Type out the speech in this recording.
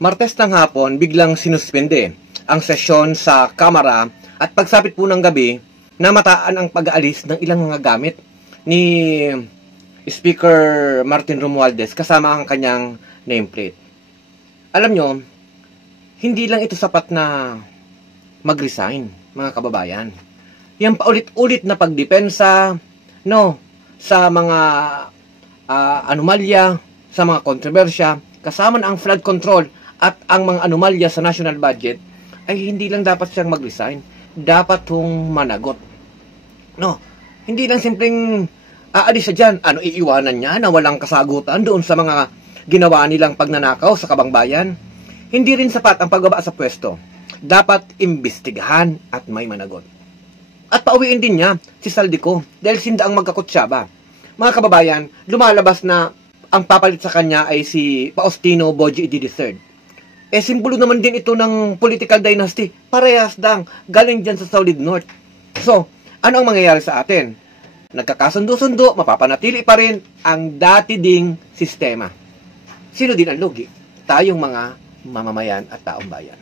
Martes ng hapon, biglang sinuspende ang sesyon sa Kamara at pagsapit po ng gabi, namataan ang pag-aalis ng ilang mga gamit ni Speaker Martin Romualdez kasama ang kanyang nameplate. Alam nyo, hindi lang ito sapat na mag-resign, mga kababayan. Yan paulit-ulit na pagdepensa, sa mga anomalya, sa mga kontrobersya, kasama na ang flood control at ang mga anomalya sa national budget, ay hindi lang dapat siyang mag-resign, dapat hong managot. Hindi lang simpleng aalis siya dyan, iiwanan niya na walang kasagutan doon sa mga ginawa nilang pagnanakaw sa kabangbayan. Hindi rin sapat ang pagbaba sa pwesto. Dapat imbestigahan at may managot. At pauwiin din niya si Saldico dahil sindaang magkakutsaba. Mga kababayan, lumalabas na ang papalit sa kanya ay si Faustino Boji III. Simbolo naman din ito ng political dynasty. Parehas dang galing dyan sa Solid North. So, ano ang mangyayari sa atin? Nagkakasundo-sundo, mapapanatili pa rin ang dati ding sistema. Sino din ang lugi? Tayong mga mamamayan at taong bayan.